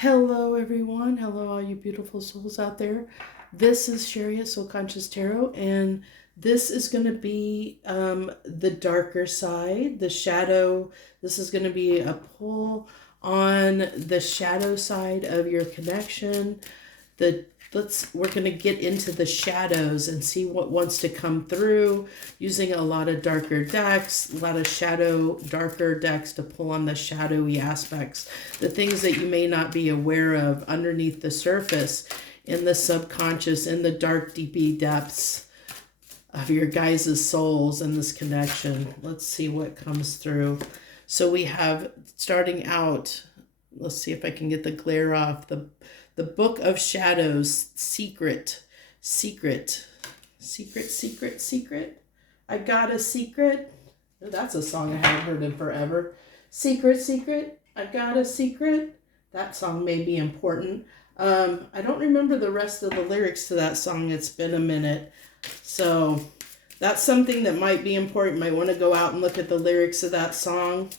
Hello, everyone. Hello, all you beautiful souls out there. This is Sherry at Soul Conscious Tarot, and this is going to be the darker side, the shadow. This is going to be a pull on the shadow side of your connection. We're going to get into the shadows and see what wants to come through using a lot of darker decks, a lot of darker decks to pull on the shadowy aspects, the things that you may not be aware of underneath the surface, in the subconscious, in the dark, deep depths of your guys' souls in this connection. Let's see what comes through. So we have, starting out, let's see if I can get the glare off, the Book of Shadows, secret. I got a secret. That's a song I haven't heard in forever. Secret, I got a secret. That song may be important. I don't remember the rest of the lyrics to that song. It's been a minute. So that's something that might be important. You might want to go out and look at the lyrics of that song.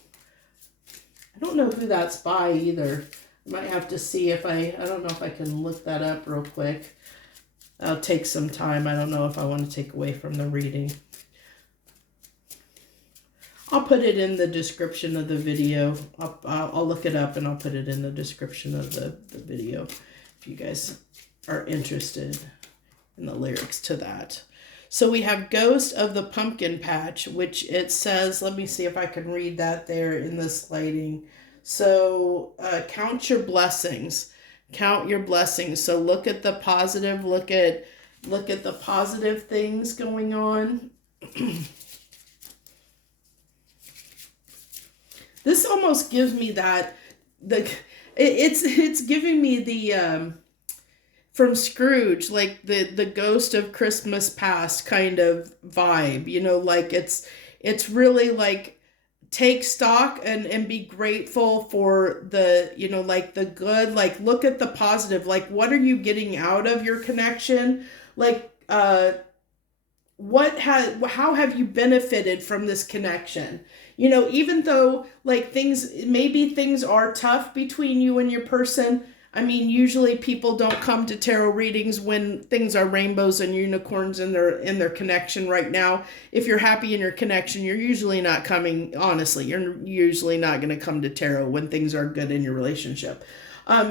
I don't know who that's by either. Might have to see if I don't know if I can look that up real quick. That'll take some time. I don't know if I want to take away from the reading. I'll put it in the description of the video. I'll look it up and I'll put it in the description of the video if you guys are interested in the lyrics to that. So we have Ghost of the Pumpkin Patch, which it says, let me see if I can read that there in this lighting. So count your blessings. Count your blessings. So look at the positive. Look at the positive things going on. This almost gives me that it's giving me the from Scrooge, like the Ghost of Christmas Past kind of vibe. You know, like it's really like, take stock and be grateful for the, you know, like the good, like look at the positive, like what are you getting out of your connection? Like, how have you benefited from this connection? You know, even though like maybe things are tough between you and your person. I mean, usually people don't come to tarot readings when things are rainbows and unicorns in their connection right now. If you're happy in your connection, you're usually not coming, honestly, you're usually not going to come to tarot when things are good in your relationship.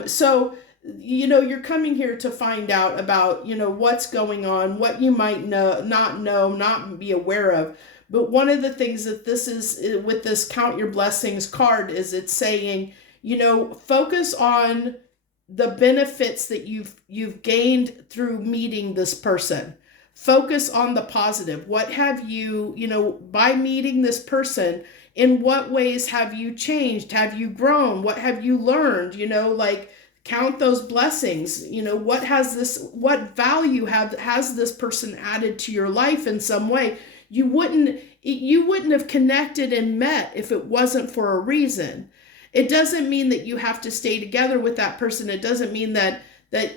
So, you know, you're coming here to find out about, you know, what's going on, what you might not be aware of. But one of the things that this is with this Count Your Blessings card is it's saying, you know, focus on the benefits that you've gained through meeting this person. Focus on the positive. What have you, you know, by meeting this person, in what ways have you changed? Have you grown? What have you learned? You know, like count those blessings. You know, what value has this person added to your life in some way? You wouldn't have connected and met if it wasn't for a reason. It doesn't mean that you have to stay together with that person. It doesn't mean that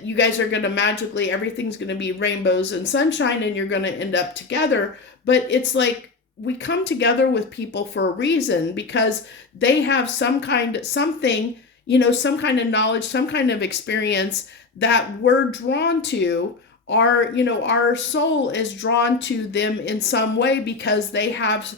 you guys are going to magically, everything's going to be rainbows and sunshine and you're going to end up together. But it's like we come together with people for a reason because they have something, you know, some kind of knowledge, some kind of experience that we're drawn to. Our soul is drawn to them in some way because they have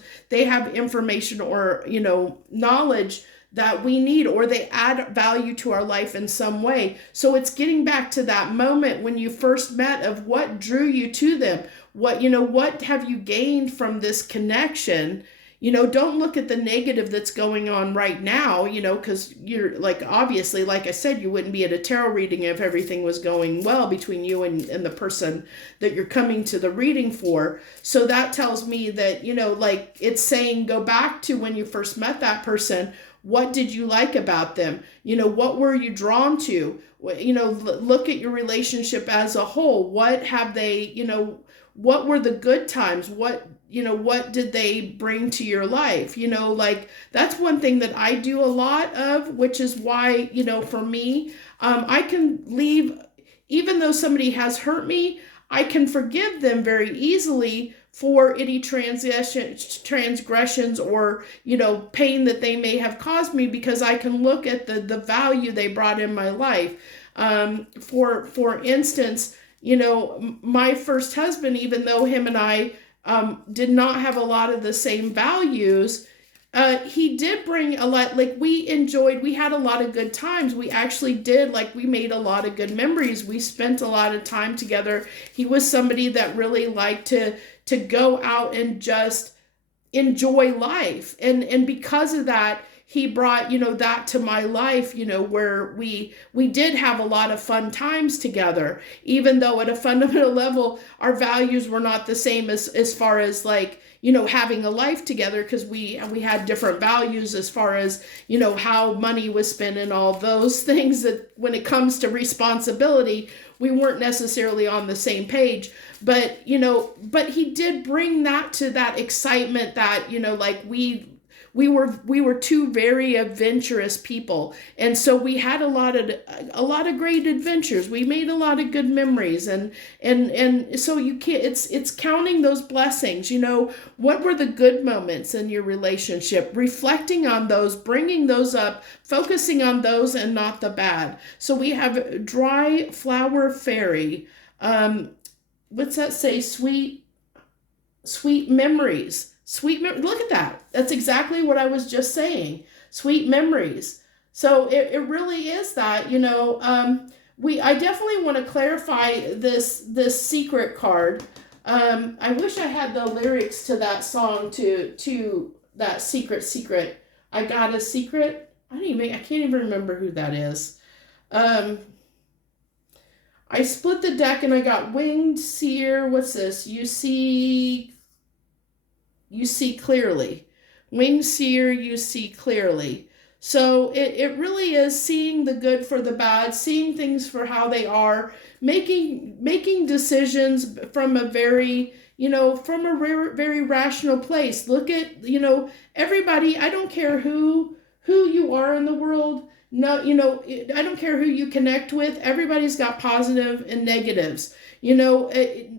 information or, you know, knowledge that we need, or they add value to our life in some way. So it's getting back to that moment when you first met of what drew you to them. What have you gained from this connection? You know, don't look at the negative that's going on right now, you know, because you're like, obviously, like I said, you wouldn't be at a tarot reading if everything was going well between you and the person that you're coming to the reading for. So that tells me that, you know, like it's saying, go back to when you first met that person. What did you like about them? You know, what were you drawn to? You know, look at your relationship as a whole. What have they, you know, what were the good times? What did they bring to your life? You know, like that's one thing that I do a lot of, which is why, you know, for me, I can leave, even though somebody has hurt me, I can forgive them very easily for any transgressions or, pain that they may have caused me, because I can look at the value they brought in my life. For instance, my first husband, even though him and I did not have a lot of the same values, he did bring a lot. Like, we had a lot of good times. We actually did, like, we made a lot of good memories. We spent a lot of time together. He was somebody that really liked to go out and just enjoy life. And because of that, he brought, that to my life, where we did have a lot of fun times together, even though at a fundamental level, our values were not the same as far as, like, having a life together, because we had different values as far as, how money was spent and all those things, that when it comes to responsibility, we weren't necessarily on the same page. But, but he did bring that to that excitement that, like, we were two very adventurous people, and so we had a lot of great adventures. We made a lot of good memories, and so you can't. It's counting those blessings. What were the good moments in your relationship? Reflecting on those, bringing those up, focusing on those, and not the bad. So we have dry flower fairy. What's that say? Sweet memories. Look at that. That's exactly what I was just saying. Sweet memories. So it really is that, I definitely want to clarify this secret card. I wish I had the lyrics to that song, to that secret. I got a secret. I can't even remember who that is. I split the deck and I got winged seer. What's this? You see clearly. Winged seer, you see clearly. So it really is seeing the good for the bad, seeing things for how they are, making decisions from a very, very rational place. Look at, everybody. I don't care who you are in the world. No, I don't care who you connect with. Everybody's got positive and negatives.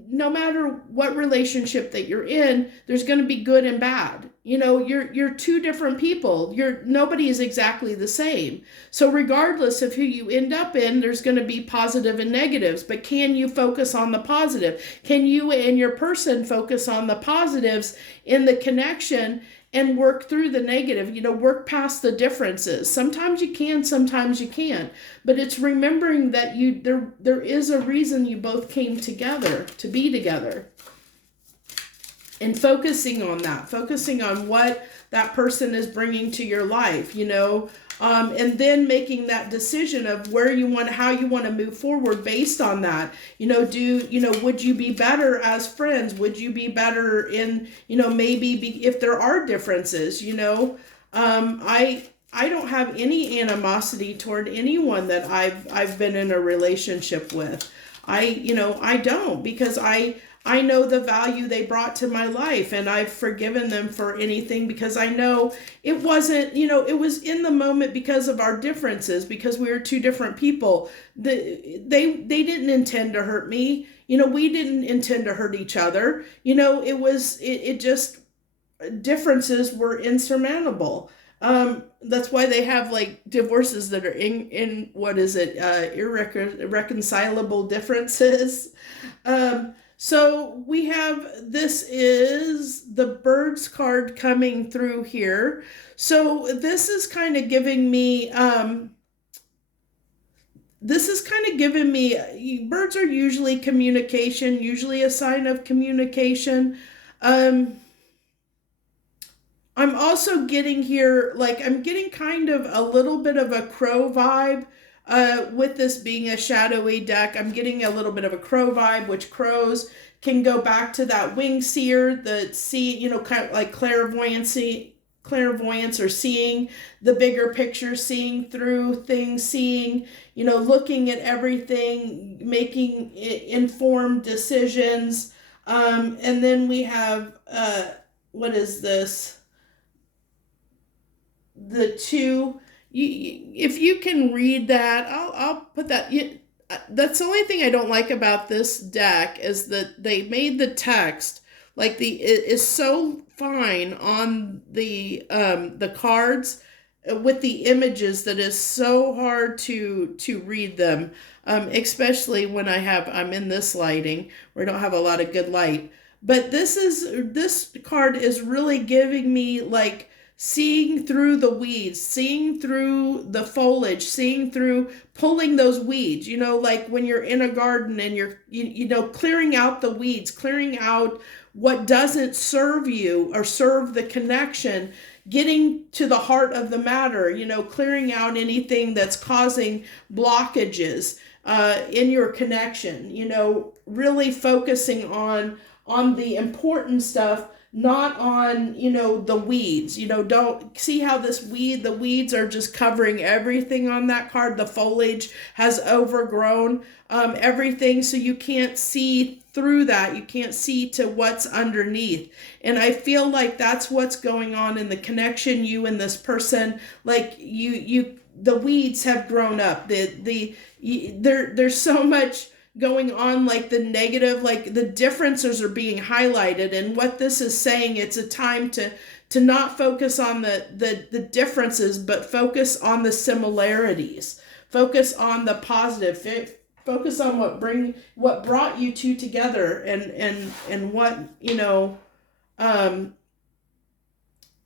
No matter what relationship that you're in, there's going to be good and bad. You're two different people. Nobody is exactly the same. So regardless of who you end up in, there's going to be positive and negatives. But can you focus on the positive? Can you and your person focus on the positives in the connection and work through the negative, work past the differences? Sometimes you can, sometimes you can't. But it's remembering that there is a reason you both came together, to be together. And focusing on that, focusing on what that person is bringing to your life, and then making that decision of how you want to move forward based on that. Would you be better as friends? Would you be better in, if there are differences, I don't have any animosity toward anyone that I've been in a relationship with. I don't, because I know the value they brought to my life, and I've forgiven them for anything, because I know it wasn't, it was in the moment because of our differences, because we were two different people. They didn't intend to hurt me. We didn't intend to hurt each other. It just, differences were insurmountable. That's why they have, like, divorces that are in what is it? Irreconcilable differences. So we have, this is the birds card coming through here. So this is kind of giving me, birds are usually communication, usually a sign of communication. I'm also getting here, like, I'm getting kind of a little bit of a crow vibe. With this being a shadowy deck, I'm getting a little bit of a crow vibe, which crows can go back to that wing seer, kind of like clairvoyance, or seeing the bigger picture, seeing through things, seeing, looking at everything, making informed decisions. And then we have, what is this? The two. If you can read that, I'll put that. That's the only thing I don't like about this deck, is that they made the text Like it is so fine on the cards with the images that is so hard to read them, especially when I'm in this lighting where I don't have a lot of good light. But this card is really giving me like seeing through the weeds, seeing through the foliage, seeing through pulling those weeds, like when you're in a garden and you're clearing out the weeds, clearing out what doesn't serve you or serve the connection, getting to the heart of the matter, clearing out anything that's causing blockages in your connection, really focusing on the important stuff, not on the weeds. Don't see how the weeds are just covering everything on that card. The foliage has overgrown everything, so you can't see through that. You can't see to what's underneath. And I feel like that's what's going on in the connection, you and this person. Like the weeds have grown up. There's so much going on, like the negative, like the differences are being highlighted. And what this is saying, it's a time to not focus on the differences, but focus on the similarities, focus on the positive, focus on what brought you two together, and what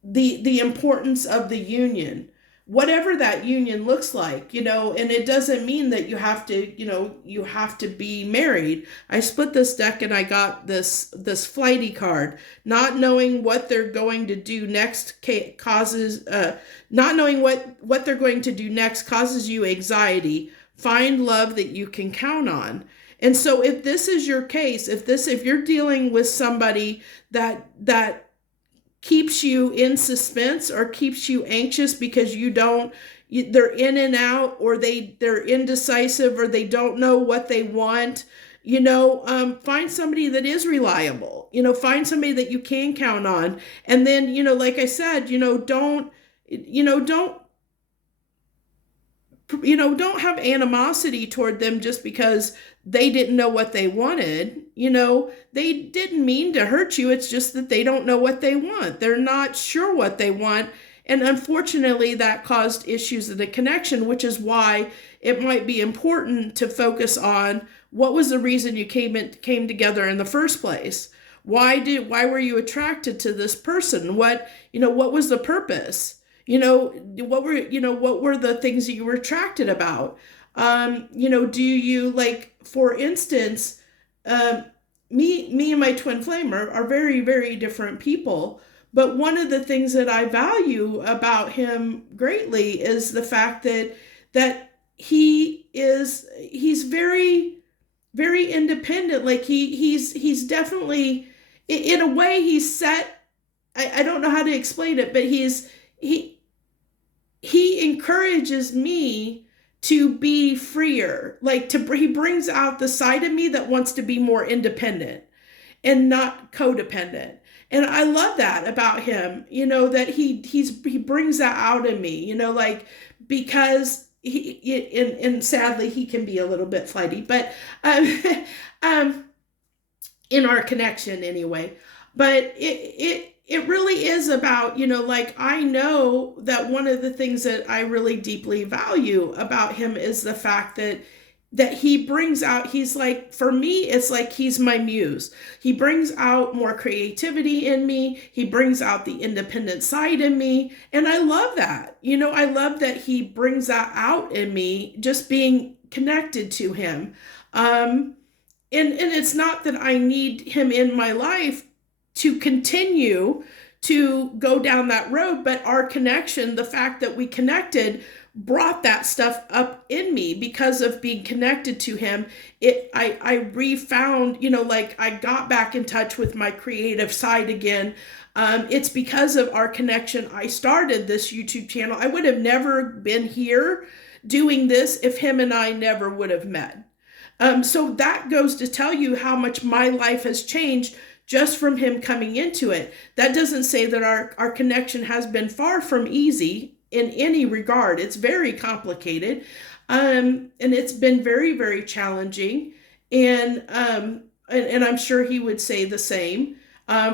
the importance of the union, whatever that union looks like, and it doesn't mean that you have to be married. I split this deck and I got this flighty card. Not knowing what they're going to do next causes, not knowing what they're going to do next causes you anxiety. Find love that you can count on. And so if this is your case, if you're dealing with somebody that keeps you in suspense or keeps you anxious because they're in and out, or they're indecisive, or they don't know what they want, find somebody that is reliable, find somebody that you can count on. And then, like I said, don't don't have animosity toward them just because they didn't know what they wanted. They didn't mean to hurt you. It's just that they don't know what they want. They're not sure what they want. And unfortunately, that caused issues in the connection, which is why it might be important to focus on what was the reason you came together in the first place. Why were you attracted to this person? What was the purpose? What were the things that you were attracted about? Do you, like, for instance, me and my twin flame are very, very different people. But one of the things that I value about him greatly is the fact that he's very, very independent. Like he's definitely, in a way, he's set. I don't know how to explain it, but he encourages me to be freer. Like he brings out the side of me that wants to be more independent and not codependent. And I love that about him, that he brings that out in me, like, because and sadly he can be a little bit flighty, but in our connection anyway. But it really is about, like, I know that one of the things that I really deeply value about him is the fact that he brings out, he's like, for me, it's like he's my muse. He brings out more creativity in me. He brings out the independent side in me. And I love that. I love that he brings that out in me, just being connected to him. And it's not that I need him in my life to continue to go down that road, but our connection, the fact that we connected, brought that stuff up in me because of being connected to him. I refound, like, I got back in touch with my creative side again. It's because of our connection I started this YouTube channel. I would have never been here doing this if him and I never would have met. So that goes to tell you how much my life has changed just from him coming into it. That doesn't say that our connection has been far from easy in any regard. It's very complicated. And it's been very, very challenging. And I'm sure he would say the same.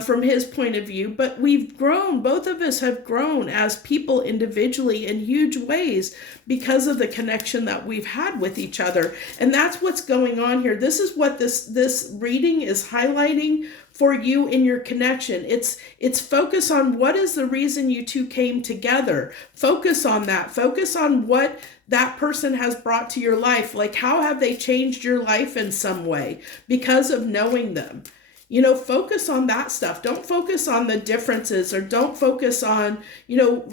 from his point of view, but we've grown. Both of us have grown as people individually in huge ways because of the connection that we've had with each other. And that's what's going on here. This is what this reading is highlighting for you in your connection. It's focus on what is the reason you two came together. Focus on that. Focus on what that person has brought to your life. Like, how have they changed your life in some way because of knowing them? You know, focus on that stuff. Don't focus on the differences, or don't focus on, you know,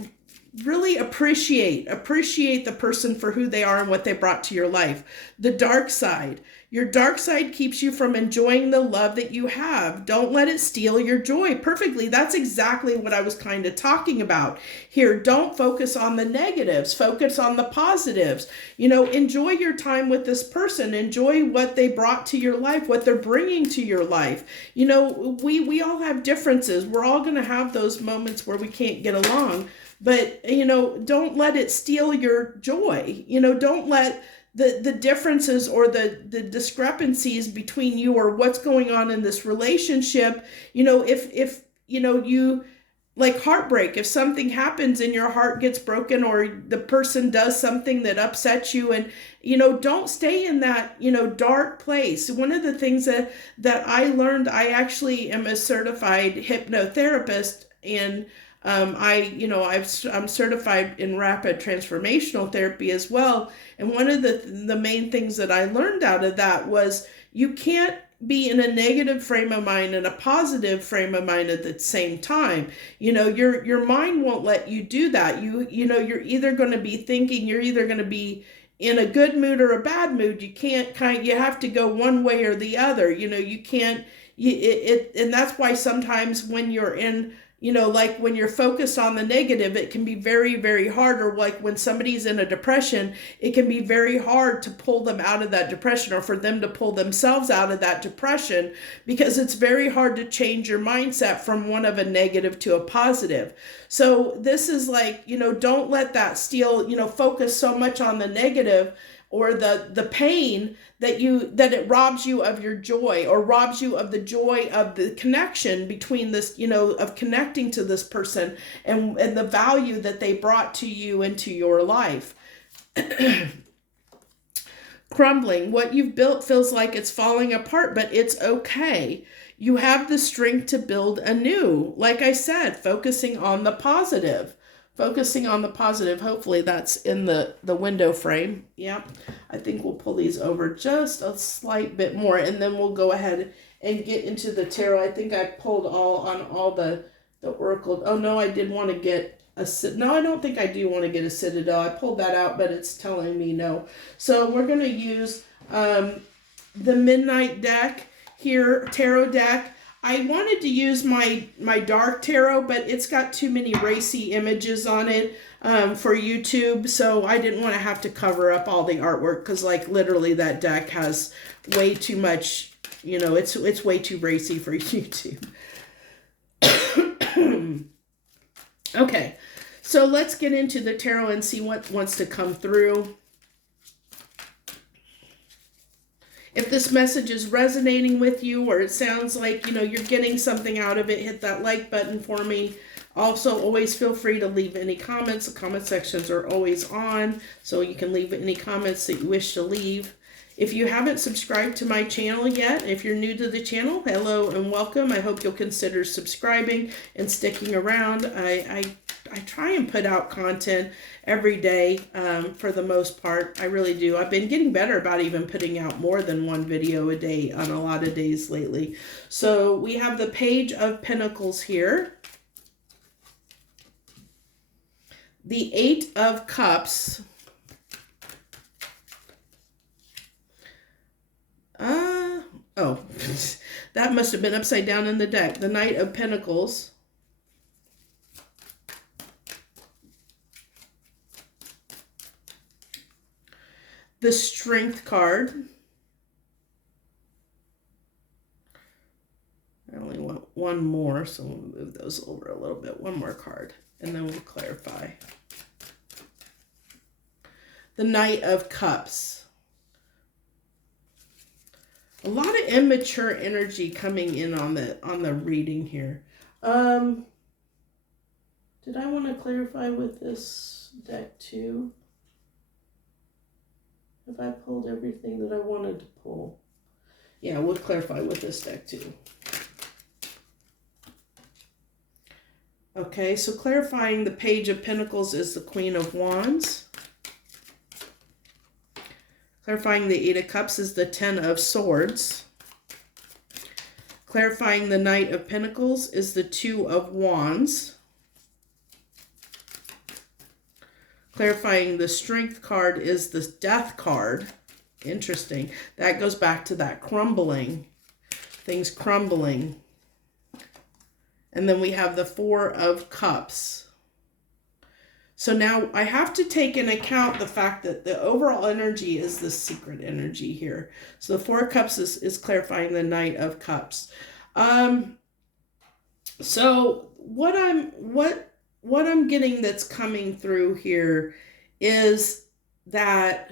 really appreciate the person for who they are and what they brought to your life. The dark side. Your dark side keeps you from enjoying the love that you have. Don't let it steal your joy. Perfectly. That's exactly what I was kind of talking about here. Don't focus on the negatives. Focus on the positives. You know, enjoy your time with this person. Enjoy what they brought to your life, what they're bringing to your life. You know, we all have differences. We're all going to have those moments where we can't get along. But, you know, don't let it steal your joy. You know, don't let the differences or the discrepancies between you or what's going on in this relationship, you know, if you know, you like heartbreak, if something happens and your heart gets broken, or the person does something that upsets you, and, you know, don't stay in that, you know, dark place. One of the things that I learned, I actually am a certified hypnotherapist, and I'm certified in rapid transformational therapy as well. And one of the main things that I learned out of that was you can't be in a negative frame of mind and a positive frame of mind at the same time. You know, your mind won't let you do that. You know, you're either going to be thinking, you're either going to be in a good mood or a bad mood. You can't you have to go one way or the other. You know, you can't, and that's why sometimes when you're in, you know, like when you're focused on the negative, it can be very, very hard. Or like when somebody's in a depression, it can be very hard to pull them out of that depression, or for them to pull themselves out of that depression, because it's very hard to change your mindset from one of a negative to a positive. So this is like, you know, don't let that steal, you know, focus so much on the negative or the pain that it robs you of your joy, or robs you of the joy of the connection between this, you know, of connecting to this person and the value that they brought to you into your life. Crumbling. What you've built feels like it's falling apart, but it's okay. You have the strength to build anew. Like I said, focusing on the positive. Focusing on the positive. Hopefully that's in the window frame. Yeah, I think we'll pull these over just a slight bit more, and then we'll go ahead and get into the tarot. I think I pulled all the oracle. Oh no, I did want to get no, I don't think I do want to get a citadel. I pulled that out, but it's telling me no. So we're going to use the Midnight deck here, tarot deck. I wanted to use my dark tarot, but it's got too many racy images on it for YouTube, so I didn't want to have to cover up all the artwork, because like literally that deck has way too much, you know, it's way too racy for YouTube. Okay, so let's get into the tarot and see what wants to come through. If this message is resonating with you, or it sounds like, you know, you're getting something out of it, hit that like button for me. Also, always feel free to leave any comments. The comment sections are always on, so you can leave any comments that you wish to leave. If you haven't subscribed to my channel yet, if you're new to the channel, hello and welcome. I hope you'll consider subscribing and sticking around. I try and put out content every day for the most part. I really do. I've been getting better about even putting out more than one video a day on a lot of days lately. So we have the Page of Pentacles here. The Eight of Cups. Oh, that must have been upside down in the deck. The Knight of Pentacles. The Strength card. I only want one more, so we'll move those over a little bit. One more card, and then we'll clarify. The Knight of Cups. A lot of immature energy coming in on the reading here. Did I want to clarify with this deck too? Have I pulled everything that I wanted to pull? Yeah, we'll clarify with this deck too. Okay, so clarifying the Page of Pentacles is the Queen of Wands. Clarifying the Eight of Cups is the Ten of Swords. Clarifying the Knight of Pentacles is the Two of Wands. Clarifying the Strength card is the Death card. Interesting. That goes back to that crumbling. Things crumbling. And then we have the Four of Cups. So now I have to take into account the fact that the overall energy is the secret energy here. So the Four of Cups is clarifying the Knight of Cups. So what I'm getting that's coming through here is that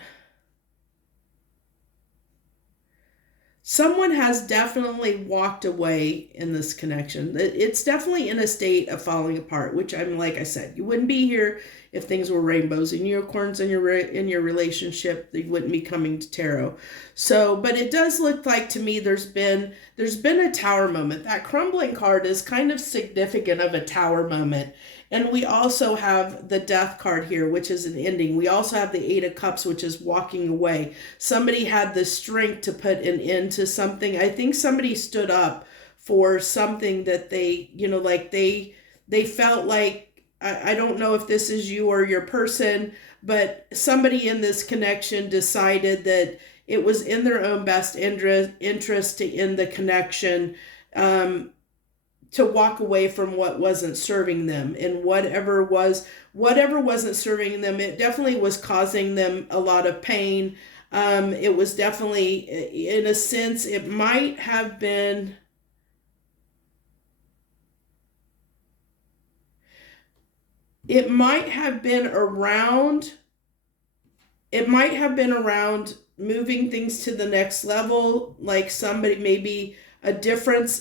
someone has definitely walked away in this connection. It's definitely in a state of falling apart, which like I said, you wouldn't be here if things were rainbows and unicorns in your relationship. You wouldn't be coming to tarot. So, but it does look like to me there's been a tower moment. That crumbling card is kind of significant of a tower moment. And we also have the Death card here, which is an ending. We also have the Eight of Cups, which is walking away. Somebody had the strength to put an end to something. I think somebody stood up for something that they, like they felt like, I don't know if this is you or your person, but somebody in this connection decided that it was in their own best interest to end the connection, to walk away from what wasn't serving them, and whatever wasn't serving them, it definitely was causing them a lot of pain. It was definitely, in a sense, it might have been around moving things to the next level, like somebody, maybe a difference.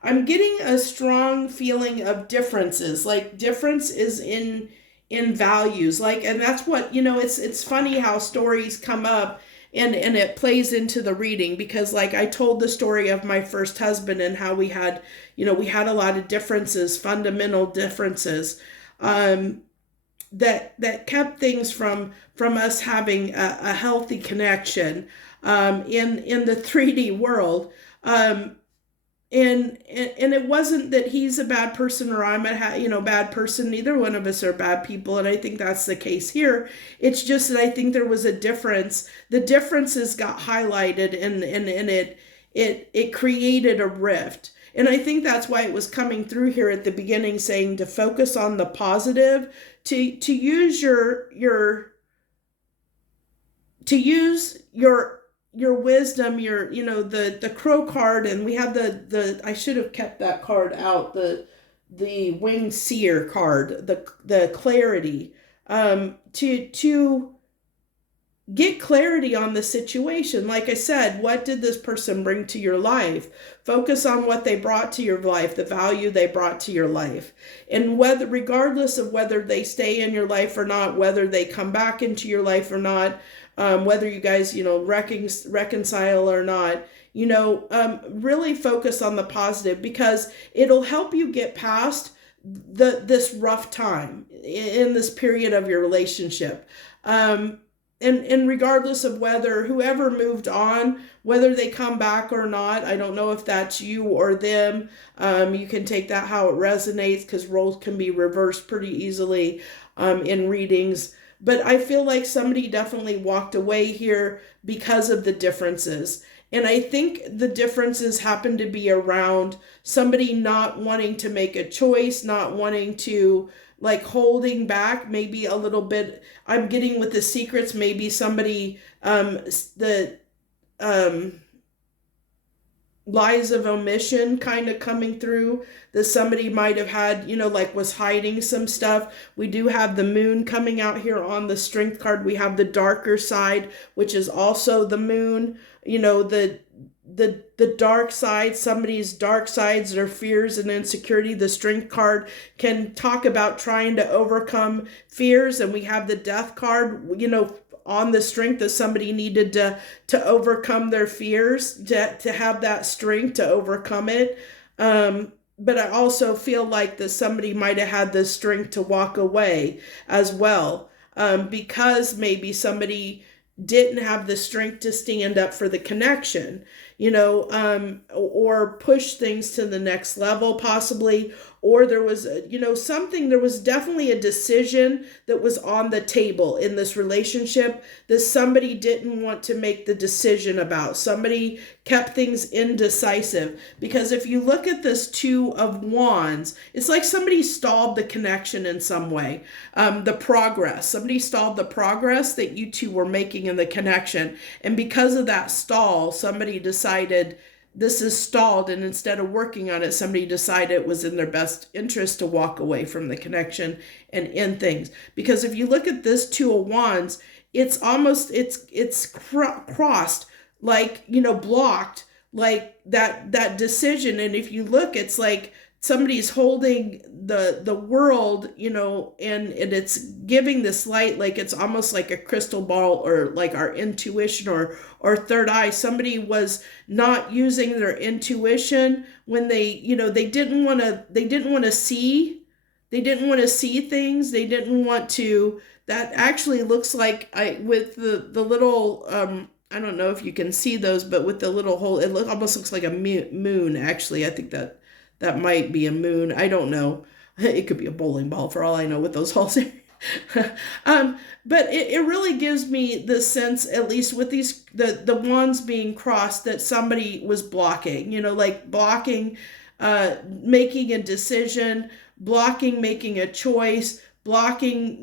I'm getting a strong feeling of differences, like difference is in values, like, and that's what, it's funny how stories come up and it plays into the reading, because like I told the story of my first husband and how we had a lot of differences, fundamental differences, that kept things from us having a healthy connection, in the 3D world. And it wasn't that he's a bad person or I'm a bad person. Neither one of us are bad people, and I think that's the case here. It's just that I think there was a difference. The differences got highlighted, and it created a rift. And I think that's why it was coming through here at the beginning, saying to focus on the positive, to use your wisdom, the crow card, and we have the I should have kept that card out, the winged seer card, the clarity, to get clarity on the situation. Like I said, what did this person bring to your life? Focus on what they brought to your life, the value they brought to your life. And regardless of whether they stay in your life or not, whether they come back into your life or not, whether you guys, reconcile or not, really focus on the positive, because it'll help you get past this rough time in this period of your relationship. And regardless of whether whoever moved on, whether they come back or not, I don't know if that's you or them. You can take that how it resonates, because roles can be reversed pretty easily in readings. But I feel like somebody definitely walked away here because of the differences. And I think the differences happen to be around somebody not wanting to make a choice, not wanting to, like, holding back maybe a little bit. I'm getting with the secrets, maybe somebody lies of omission kind of coming through, that somebody might have had, like was hiding some stuff. We do have the moon coming out here on the strength card. We have the darker side, which is also the moon, the dark side, somebody's dark sides, their fears and insecurity. The strength card can talk about trying to overcome fears, and we have the death card, on the strength that somebody needed to overcome their fears, to have that strength to overcome it. But I also feel like that somebody might have had the strength to walk away as well, because maybe somebody didn't have the strength to stand up for the connection, or push things to the next level possibly, or there was, there was definitely a decision that was on the table in this relationship that somebody didn't want to make the decision about. Somebody kept things indecisive, because if you look at this Two of Wands, it's like somebody stalled the connection in some way. The progress, somebody stalled the progress that you two were making in the connection. And because of that stall, somebody decided this is stalled, and instead of working on it, somebody decided it was in their best interest to walk away from the connection and end things. Because if you look at this Two of Wands, it's almost, it's crossed, like, blocked, like that decision. And if you look, it's like somebody's holding the world, and it's giving this light, like it's almost like a crystal ball, or like our intuition or third eye. Somebody was not using their intuition when they didn't want to see things. They didn't want to, that actually looks like, with the little, I don't know if you can see those, but with the little hole, it almost looks like a moon. Actually, I think that might be a moon. I don't know. It could be a bowling ball for all I know with those holes. But it really gives me the sense, at least with these, the wands being crossed, that somebody was blocking, like blocking, making a decision, blocking, making a choice, blocking,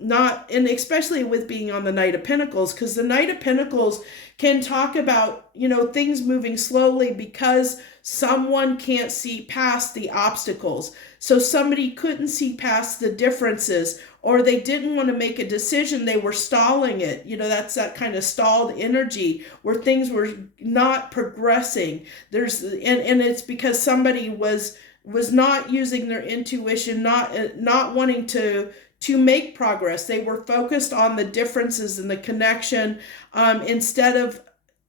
not, and especially with being on the Knight of Pentacles, because the Knight of Pentacles can talk about, things moving slowly because someone can't see past the obstacles. So somebody couldn't see past the differences, or they didn't want to make a decision. They were stalling it. That's that kind of stalled energy where things were not progressing. And it's because somebody was not using their intuition, not wanting to make progress. They were focused on the differences in the connection, instead of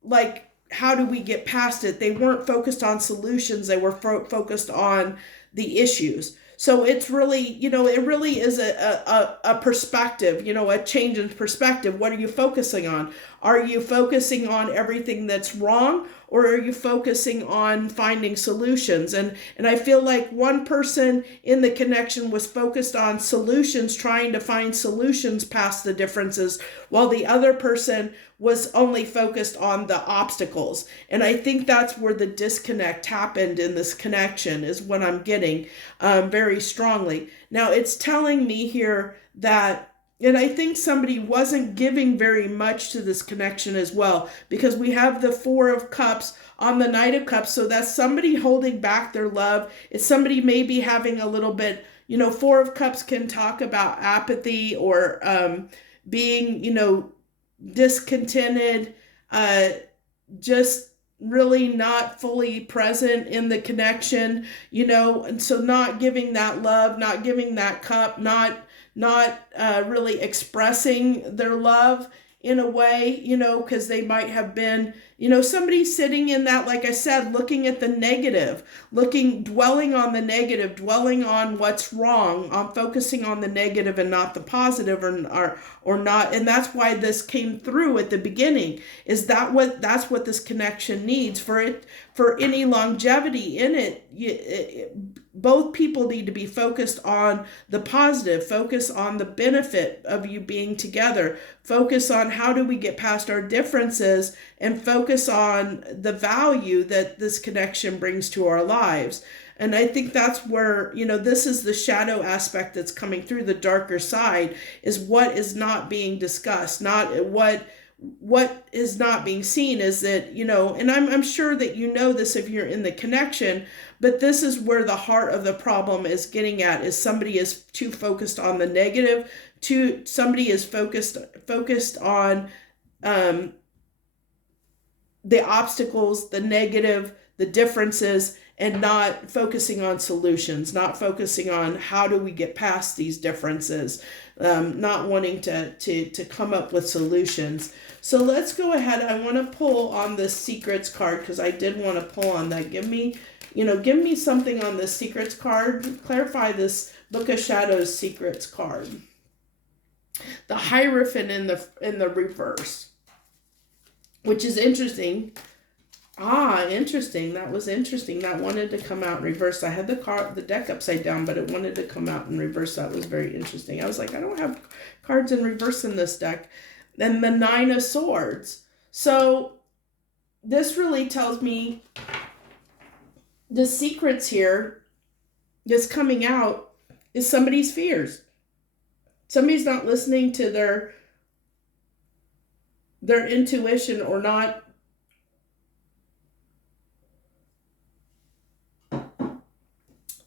like, how do we get past it? They weren't focused on solutions. They were focused on the issues. So it's really, it really is a perspective, a change in perspective. What are you focusing on? Are you focusing on everything that's wrong, or are you focusing on finding solutions? And I feel like one person in the connection was focused on solutions, trying to find solutions past the differences, while the other person was only focused on the obstacles. And I think that's where the disconnect happened in this connection, is what I'm getting very strongly. Now it's telling me here that, and I think somebody wasn't giving very much to this connection as well, because we have the Four of Cups on the Knight of Cups. So that's somebody holding back their love. It's somebody maybe having a little bit, Four of Cups can talk about apathy, or being, discontented, just really not fully present in the connection, and so not giving that love, not giving that cup, not really expressing their love in a way, because they might have been, somebody sitting in that, like I said, looking at the negative, dwelling on the negative, dwelling on what's wrong, on focusing on the negative and not the positive, or not. And that's why this came through at the beginning, is that's what this connection needs for any longevity in it. Both people need to be focused on the positive, focus on the benefit of you being together, focus on how do we get past our differences, and focus on the value that this connection brings to our lives. And I think that's where, this is the shadow aspect that's coming through, the darker side, is what is not being discussed, not what what is not being seen is that, and I'm sure that you know this if you're in the connection, but this is where the heart of the problem is getting at, is somebody is too focused on the negative, somebody is focused on the obstacles, the negative, the differences, and not focusing on solutions, not focusing on how do we get past these differences, not wanting to come up with solutions. So let's go ahead. I want to pull on the secrets card because I did want to pull on that. Give me something on the secrets card. Clarify this Book of Shadows secrets card. The Hierophant in the reverse, which is interesting. Interesting. That was interesting. That wanted to come out in reverse. I had the deck upside down, but it wanted to come out in reverse. That was very interesting. I was like, I don't have cards in reverse in this deck. Then the Nine of Swords. So this really tells me the secrets here that's coming out is somebody's fears. Somebody's not listening to their intuition, or not.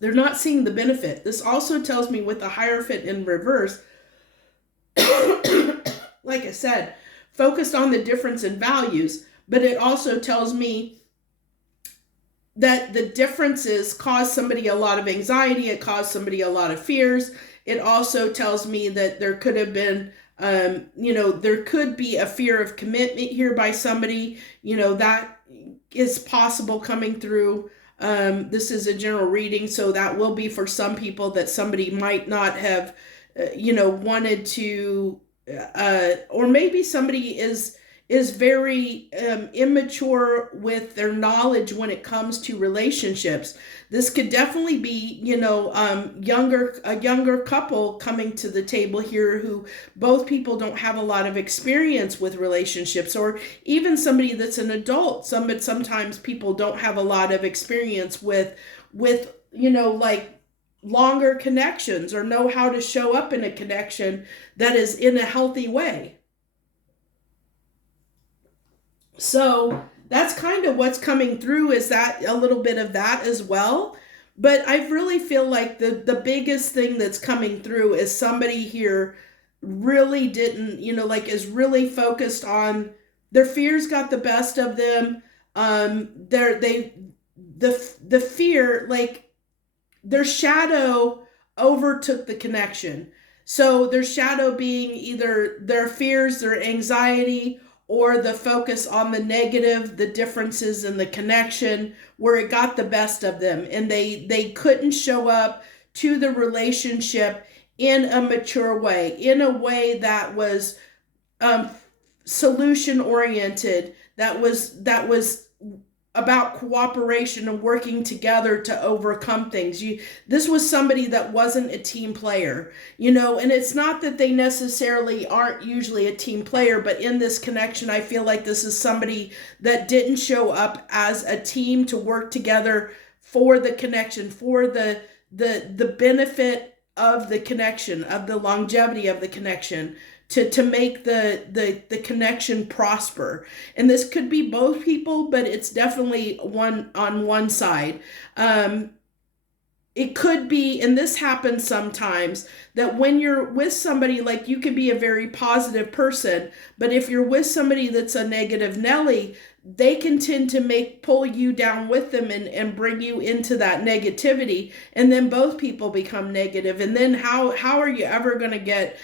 They're not seeing the benefit. This also tells me with the Hierophant in reverse, like I said, focused on the difference in values, but it also tells me that the differences cause somebody a lot of anxiety. It caused somebody a lot of fears. It also tells me that there could have been, there could be a fear of commitment here by somebody, that is possible coming through. This is a general reading, so that will be for some people that somebody might not have, wanted to, or maybe somebody is very immature with their knowledge when it comes to relationships. This could definitely be, a younger couple coming to the table here who both people don't have a lot of experience with relationships, or even somebody that's an adult. Sometimes people don't have a lot of experience with longer connections, or know how to show up in a connection that is in a healthy way. So that's kind of what's coming through, is that a little bit of that as well. But I really feel like the biggest thing that's coming through is somebody here really didn't, is really focused on their fears, got the best of them. The fear, their shadow overtook the connection. So their shadow being either their fears, their anxiety, or the focus on the negative, the differences in the connection, where it got the best of them. And they couldn't show up to the relationship in a mature way, in a way that was solution oriented, that was about cooperation and working together to overcome things. This was somebody that wasn't a team player, and it's not that they necessarily aren't usually a team player, but in this connection, I feel like this is somebody that didn't show up as a team to work together for the connection, for the benefit of the connection, of the longevity of the connection, to make the connection prosper. And this could be both people, but it's definitely one on one side. It could be, and this happens sometimes, that when you're with somebody, you could be a very positive person, but if you're with somebody that's a negative Nelly, they can tend to pull you down with them and bring you into that negativity. And then both people become negative. And then how are you ever going to get,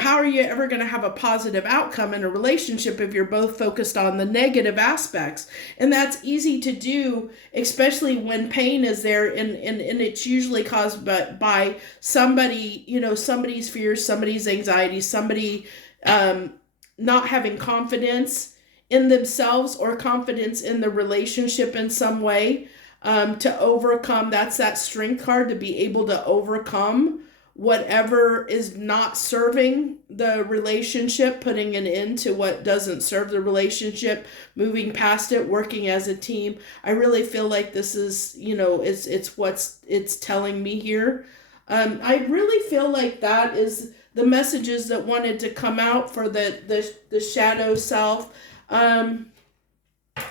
how are you ever going to have a positive outcome in a relationship if you're both focused on the negative aspects? And that's easy to do, especially when pain is there. And it's usually caused by somebody, somebody's fears, somebody's anxiety, somebody not having confidence in themselves or confidence in the relationship in some way, to overcome. That's that strength card, to be able to overcome whatever is not serving the relationship, putting an end to what doesn't serve the relationship, moving past it, working as a team. I really feel like this is, it's what's it's telling me here. I really feel like that is the messages that wanted to come out for the shadow self.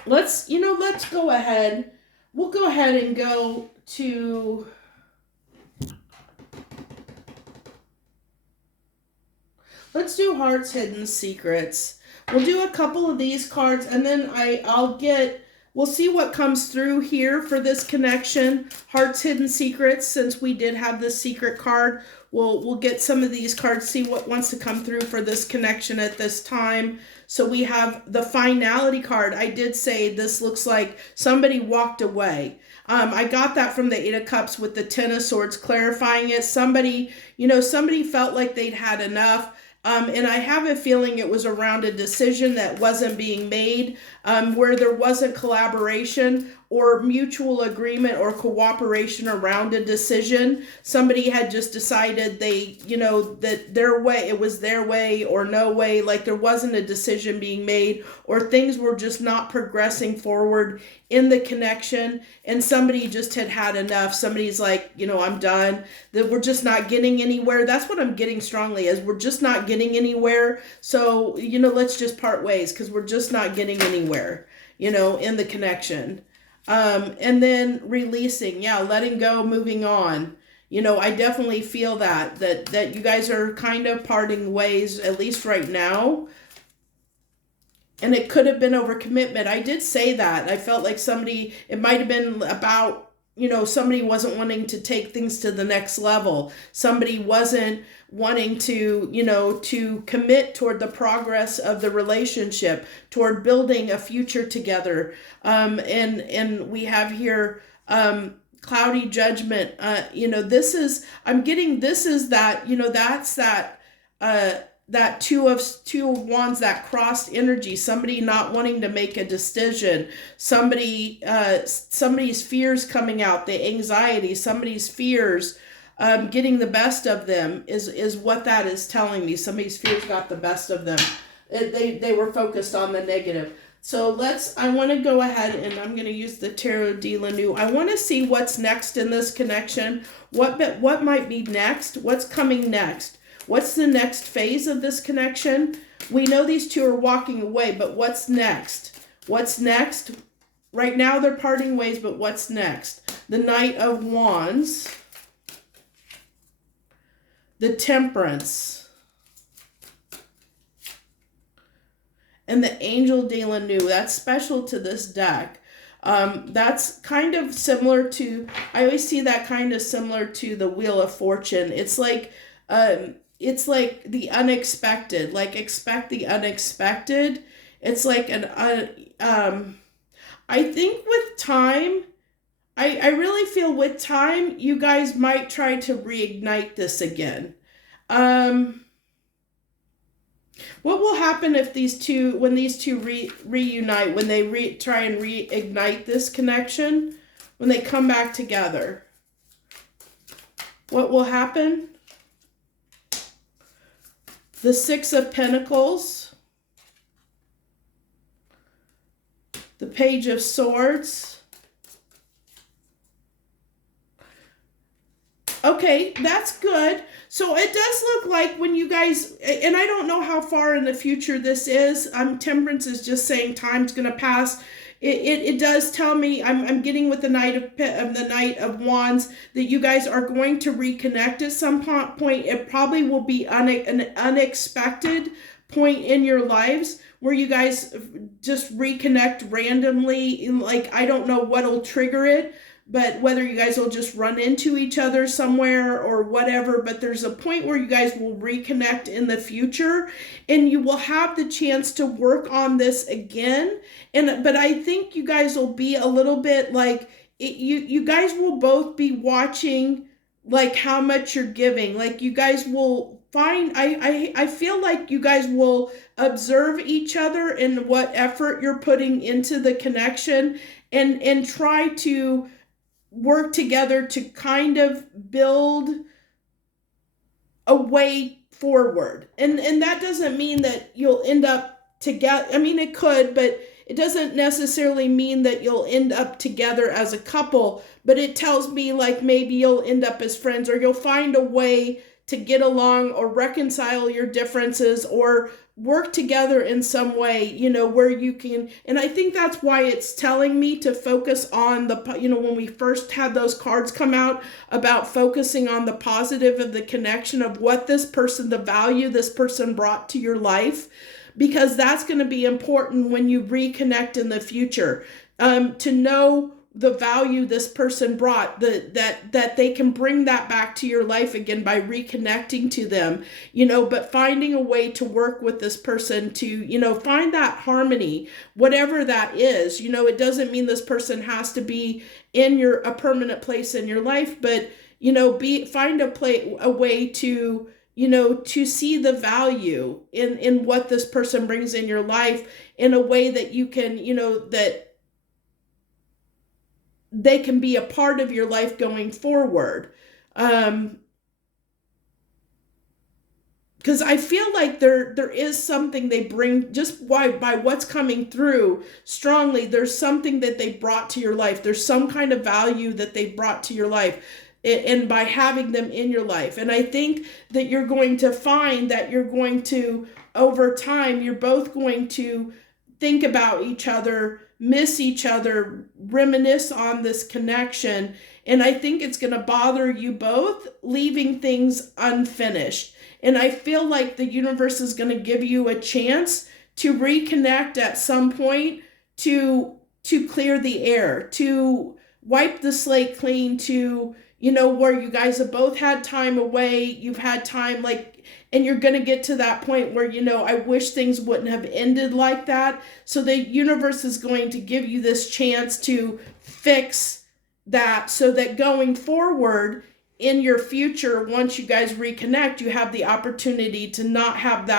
Let's go ahead. We'll go ahead and go to, let's do Heart's Hidden Secrets. We'll do a couple of these cards, and then we'll see what comes through here for this connection. Heart's Hidden Secrets, since we did have this secret card, we'll get some of these cards, see what wants to come through for this connection at this time. So we have the Finality card. I did say this looks like somebody walked away. I got that from the Eight of Cups with the Ten of Swords clarifying it. Somebody felt like they'd had enough. And I have a feeling it was around a decision that wasn't being made, where there wasn't collaboration or mutual agreement or cooperation around a decision. Somebody had just decided that their way, it was their way or no way, like there wasn't a decision being made, or things were just not progressing forward in the connection, and somebody just had enough. Somebody's like, I'm done, that we're just not getting anywhere. That's what I'm getting strongly, is we're just not getting anywhere. So, let's just part ways, because we're just not getting anywhere, in the connection. And then releasing, letting go, moving on. I definitely feel that you guys are kind of parting ways, at least right now. And it could have been over commitment. I did say that. I felt like it might have been about, somebody wasn't wanting to take things to the next level. Somebody wasn't wanting to, to commit toward the progress of the relationship, toward building a future together. And we have here, cloudy judgment. I'm getting, this is that, that's that two of wands, that crossed energy, somebody not wanting to make a decision, somebody's fears coming out, the anxiety, somebody's fears getting the best of them is what that is telling me. Somebody's fears got the best of them. They were focused on the negative. So I want to go ahead, and I'm going to use the Tarot de la Nuit. I want to see what's next in this connection. What might be next? What's coming next? What's the next phase of this connection? We know these two are walking away, but what's next? What's next? Right now they're parting ways, but what's next? The Knight of Wands. The Temperance. And the Angel de la Nuit. That's special to this deck. That's kind of similar to, I always see that kind of similar to the Wheel of Fortune. It's like the unexpected, like expect the unexpected. It's like I think with time, I really feel with time, you guys might try to reignite this again. What will happen if when these two reunite, when they try and reignite this connection, when they come back together? What will happen? The Six of Pentacles, the Page of Swords. Okay, that's good. So it does look like when you guys, and I don't know how far in the future this is. Temperance is just saying time's going to pass. It does tell me, I'm getting with the Knight of Wands, that you guys are going to reconnect at some point. It probably will be an unexpected point in your lives where you guys just reconnect randomly. Like, I don't know what'll trigger it, but whether you guys will just run into each other somewhere or whatever, but there's a point where you guys will reconnect in the future, and you will have the chance to work on this again. But I think you guys will be a little bit like, you guys will both be watching like how much you're giving. Like, you guys will find, I feel like you guys will observe each other and what effort you're putting into the connection, and try to work together to kind of build a way forward. And that doesn't mean that you'll end up together. I mean, it could, but it doesn't necessarily mean that you'll end up together as a couple, but it tells me like maybe you'll end up as friends, or you'll find a way to get along or reconcile your differences or work together in some way, where you can. And I think that's why it's telling me to focus on when we first had those cards come out about focusing on the positive of the connection of what this person, the value this person brought to your life, because that's going to be important when you reconnect in the future, to know the value this person brought, that they can bring that back to your life again by reconnecting to them, but finding a way to work with this person to, find that harmony, whatever that is. It doesn't mean this person has to be in a permanent place in your life, but, find a way to, to see the value in what this person brings in your life in a way that you can, that they can be a part of your life going forward. Because I feel like there is something they bring just by what's coming through strongly. There's something that they brought to your life. There's some kind of value that they brought to your life, and by having them in your life. And I think that you're going to find that you're going to, over time, you're both going to think about each other, miss each other, reminisce on this connection. And I think it's going to bother you both, leaving things unfinished. And I feel like the universe is going to give you a chance to reconnect at some point, to clear the air, to wipe the slate clean, to, where you guys have both had time away, you've had time, and you're going to get to that point where, I wish things wouldn't have ended like that. So the universe is going to give you this chance to fix that, so that going forward in your future, once you guys reconnect, you have the opportunity to not have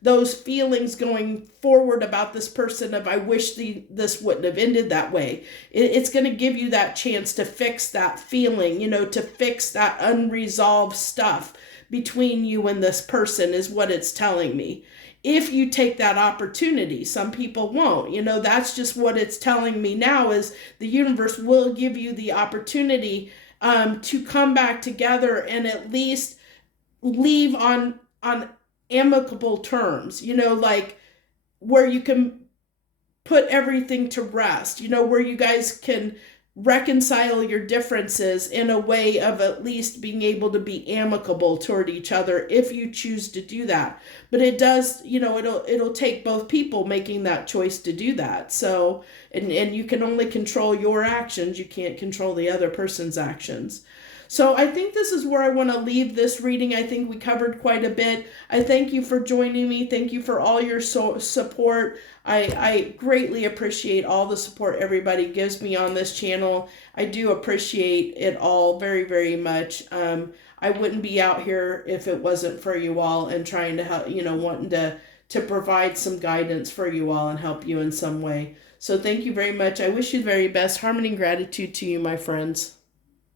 those feelings going forward about this person of, I wish this wouldn't have ended that way. It's going to give you that chance to fix that feeling, to fix that unresolved stuff between you and this person, is what it's telling me. If you take that opportunity, some people won't. That's just what it's telling me now, is the universe will give you the opportunity to come back together and at least leave on amicable terms, where you can put everything to rest, where you guys can reconcile your differences in a way of at least being able to be amicable toward each other, if you choose to do that. But it does, it'll take both people making that choice to do that. So, and you can only control your actions. You can't control the other person's actions. So I think this is where I want to leave this reading. I think we covered quite a bit. I thank you for joining me. Thank you for all your support. I greatly appreciate all the support everybody gives me on this channel. I do appreciate it all very, very much. I wouldn't be out here if it wasn't for you all, and trying to help, wanting to provide some guidance for you all and help you in some way. So thank you very much. I wish you the very best. Harmony and gratitude to you, my friends.